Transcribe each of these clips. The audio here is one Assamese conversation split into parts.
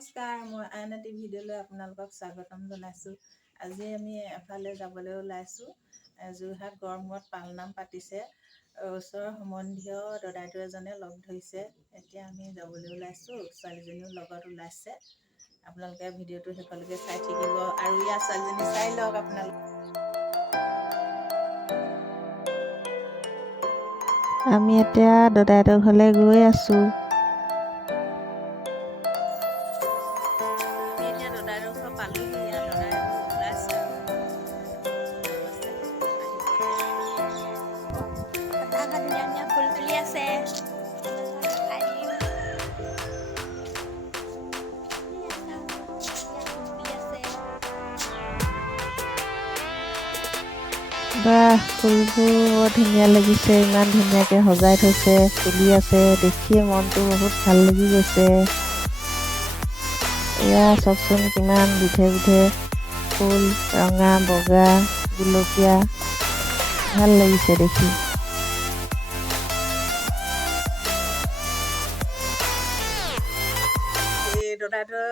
নমস্কাৰ, মই আন এটি ভিডিঅ'লৈ আপোনালোকক স্বাগতম জনাইছোঁ। আজি আমি এফালে যাবলৈ ওলাইছোঁ। যোৰহাট গড়মূৰত পালনাম পাতিছে। ওচৰৰ সম্বন্ধীয় দদাইদেউ এজনে লগ ধৰিছে। এতিয়া আমি যাবলৈ ওলাইছোঁ। ছোৱালীজনীও লগত ওলাইছে। আপোনালোকে ভিডিঅ'টো শেষলৈকে চাই থাকিব আৰু ইয়াৰ ছোৱালীজনী চাই লওক আপোনালোকে। আমি এতিয়া দদাইদেউৰ ঘৰলৈ গৈ আছোঁ। দদাইদেউৰ ঘৰ পালোহি। ইয়াত দদাইদেউ ওলাইছে আৰু ধুনীয়া ফুল ফুলি আছে। বাহ, ফুলবোৰ বৰ ধুনীয়া লাগিছে। ইমান ধুনীয়াকৈ সজাই থৈছে, ফুলি আছে। দেখিয়ে মনটো বহুত ভাল লাগি গৈছে। এয়া চাওকচোন কিমান বিধে বিধে ফুল, ৰঙা, বগা, গুলপীয়া। ভাল লাগিছে দেখি। দদাইদেউ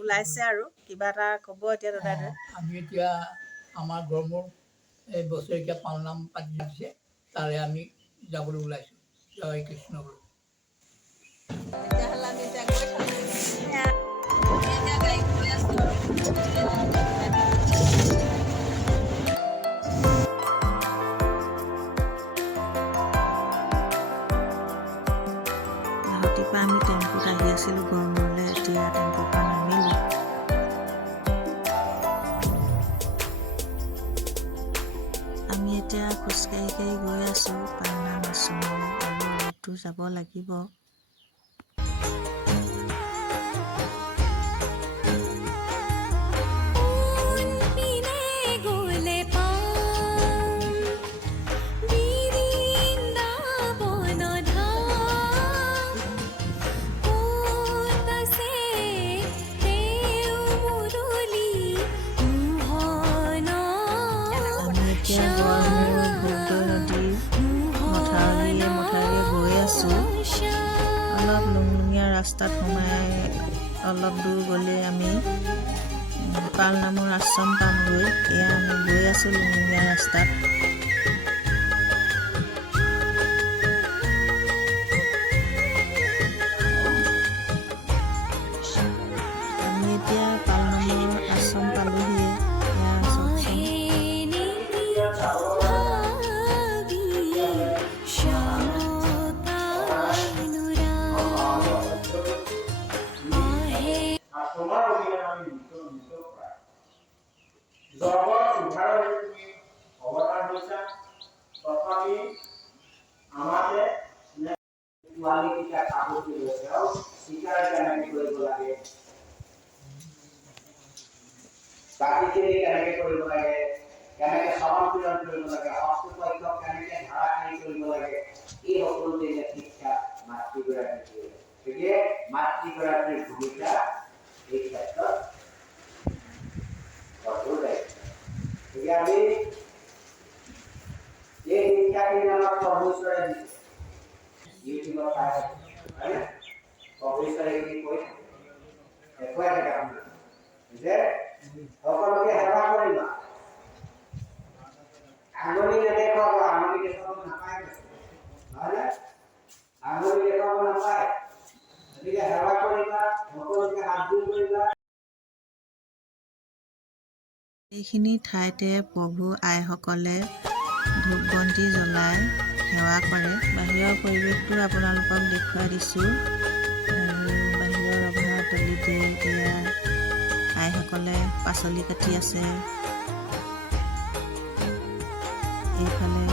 ওলাইছে আৰু কিবা এটা ক'ব এতিয়া দদাইদেউ। আমি এতিয়া আমাৰ গড়মূৰ এই বছৰেকীয়া পালনাম পাতি আছে, তাৰে আমি যাবলৈ ওলাইছোঁ। জয় কৃষ্ণ গুৰু। তেতিয়াহ'লে আমি এতিয়া গৈ থাকোঁ। এতিয়া গাড়ীত গৈ আছোঁ আৰু গুৱাহাটীৰ পৰা আমি টেম্পুত আহি আছিলোঁ গড়মূৰলৈ। এতিয়া টেম্পুৰ পৰা নামিলোঁ। আমি এতিয়া খোজকাঢ়ি গৈ আছোঁ পালনাম আশ্ৰমলৈ আৰু অলপ দূৰ যাব লাগিব। এতিয়া গড়মূৰ ভোগদৈ নদীৰ মথাউৰিয়ে গৈ আছোঁ। অলপ লুংলুঙীয়া ৰাস্তাত সোমাই অলপ দূৰ গ'লে আমি পালনামৰ আশ্ৰম পামগৈ। এয়া আমি গৈ আছোঁ লুংলুঙীয়া ৰাস্তাত। আমি এতিয়া পালনামৰ আশ্ৰম পালোহিয়ে। এয়া চাওকচোন। বাকীখিনি কেনেকৈ কৰিব লাগে, কেনেকৈ সমান্তৰাল কৰিব লাগে, হস্তপক্ষক কেনেকৈ ধাৰাসাৰি কৰিব লাগে, এই সকলোখিনি শিক্ষা মাতৃগৰাকীক দিয়ে। গতিকে মাতৃগৰাকীৰ ভূমিকা এই ক্ষেত্ৰত কঠোৰ দায়িত্ব। গতিকে আমি এই শিক্ষাখিনি আমাক প্ৰভু ঈশ্বৰে দিছে। ইউটিউবত চাই থাকোঁ, হয়নে? প্ৰভু ঈশ্বৰে এইখিনি কৈ থাকে, দেখুৱাই থাকে আপোনাক যে সকলোকে সেৱা কৰিবা। আঙুলি নেদেখুৱাব, আঙুলি দেখুৱাব নাপায়, নহয়নে? আঙুলি দেখুৱাব নাপায়। গতিকে সেৱা কৰিবা, সকলোকে হাতযোৰ কৰিবা। এইখিনি ঠাইতে প্ৰভু আইসকলে ধূপ বন্তি জ্বলাই সেৱা কৰে। বাহিৰৰ পৰিৱেশটো আপোনালোকক দেখুৱাই দিছোঁ। বাহিৰৰ ৰভাৰ তলিতে এতিয়া আইসকলে পাচলি কাটি আছে। এইফালে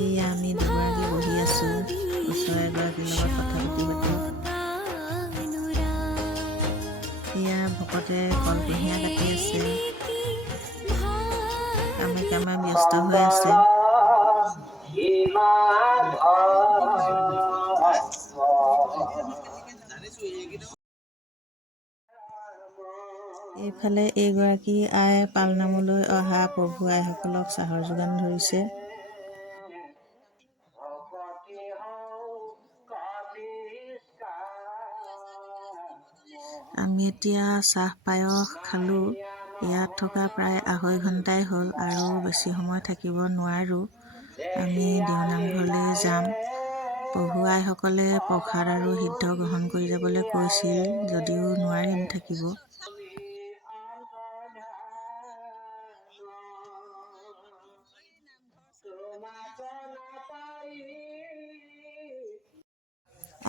এয়া আমি দুগৰাকী বহি আছোঁ ওচৰৰ এগৰাকীৰ লগত কথা পাতি। এয়া ভকতে কলকুঁহিয়া কাটি আছে, কামে কামে ব্যস্ত হৈ আছে। এইফালে এইগৰাকী আই পালনামলৈ অহা প্ৰভু আইসকলক চাহৰ যোগান ধৰিছে। আমি এতিয়া চাহ পায়স খালোঁ। ইয়াত থকা প্ৰায় 2.5 ঘণ্টাই হ'ল আৰু বেছি সময় থাকিব নোৱাৰোঁ। আমি দেওনামঘৰলৈ যাম। প্ৰভু আইসকলে প্ৰসাদ আৰু সিদ্ধ গ্ৰহণ কৰি যাবলৈ কৈছিল যদিও নোৱাৰিম থাকিব।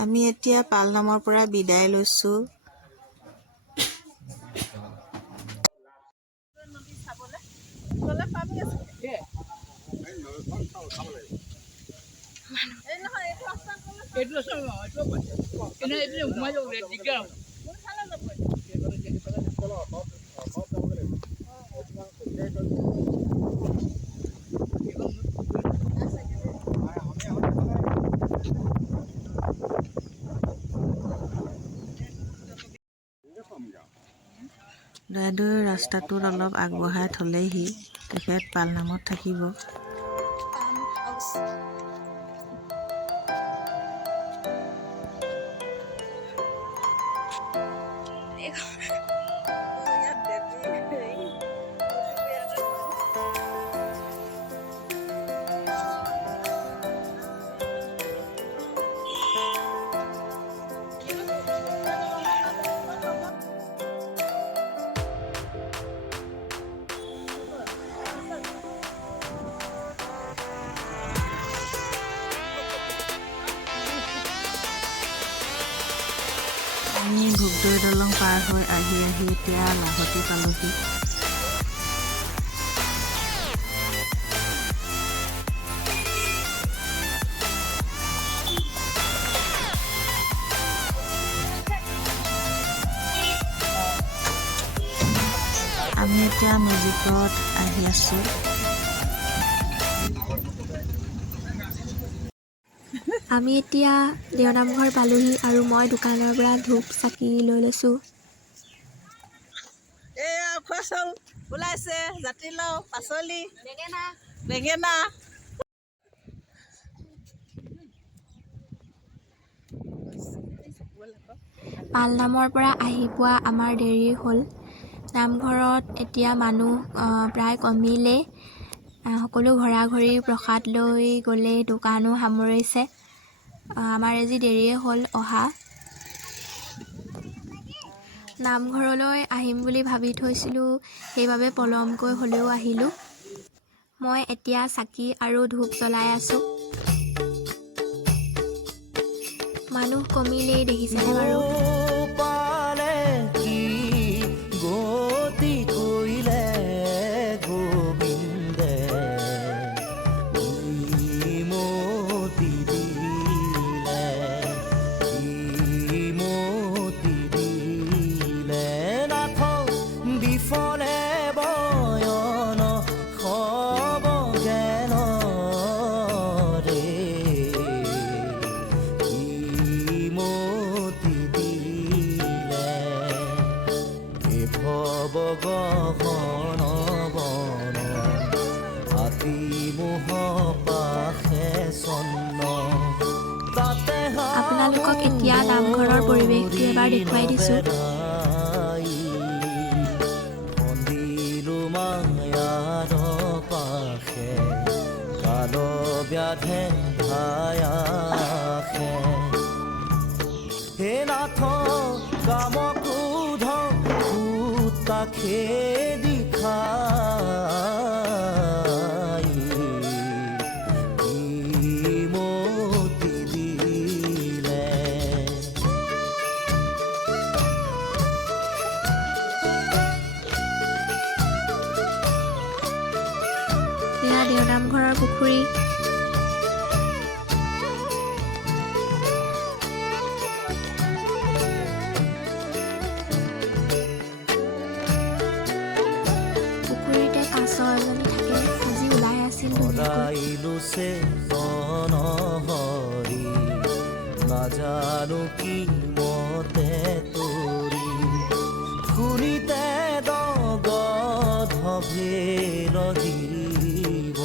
আমি এতিয়া পালনামৰ পৰা বিদায় লৈছোঁ। এইটো আছে এইটো এনে এইটো ঘুমাই যাব দিগদাৰ হ'ব। দয়াদৈ ৰাস্তাটোত অলপ আগবঢ়াই থ'লেহি। তেখেত পালনামত থাকিব। আমি ভোগদৈ দলং পাৰ হৈ আহি এতিয়া লাহতি পালোহি। আমি এতিয়া মেজিকত আহি আছোঁ। আমি এতিয়া দেওনামঘৰ পালোহি আৰু মই দোকানৰ পৰা ধূপ চাকি লৈ লৈছোঁ। এয়া খোৱা চাউল ওলাইছে, জাতিলাও, পাচলি, বেঙেনা। পালনামৰ পৰা আহি পোৱা আমাৰ দেৰি হ'ল। নামঘৰত এতিয়া মানুহ প্ৰায় কমিলেই। সকলো ঘৰা-ঘৰি প্ৰসাদ লৈ গ'লে দোকানো সামৰিছে। আমাৰ আজি দেৰিয়ে হ'ল অহা। নামঘৰলৈ আহিম বুলি ভাবি থৈছিলোঁ, সেইবাবে পলমকৈ হ'লেও আহিলোঁ। মই এতিয়া চাকি আৰু ধূপ জ্বলাই আছোঁ। মানুহ কমিলেই দেখিছেনে বাৰু? আপোনালোকক এতিয়া নামঘৰৰ পৰিৱেশটো এবাৰ দেখুৱাই দিছোঁ। এয়া দেওনামঘৰৰ পুখুৰী। পুখুৰীতে কাছ এজনী থাকে, আজি ওলাই আছিল নাজানো কি মতে তৰি শুনিতে দগধভেল জীৱ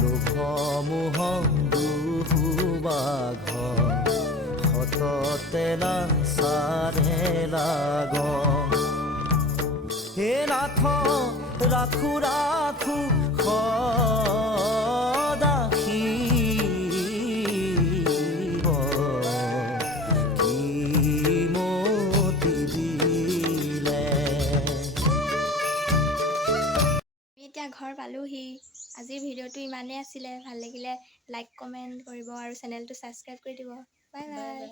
লোভমোহ দুহুবাঘ সততে না চাৰে লাগ হে নাথ ৰাখো ৰাখো সদাশিৱ কি মতি দিলে। আমি এতিয়া ঘৰ পালোহি। আজিৰ ভিডিঅ'টো ইমানেই আছিলে। ভাল লাগিলে লাইক কমেণ্ট কৰিব আৰু চেনেলটো ছাবস্ক্ৰাইব কৰি দিব। Bye bye.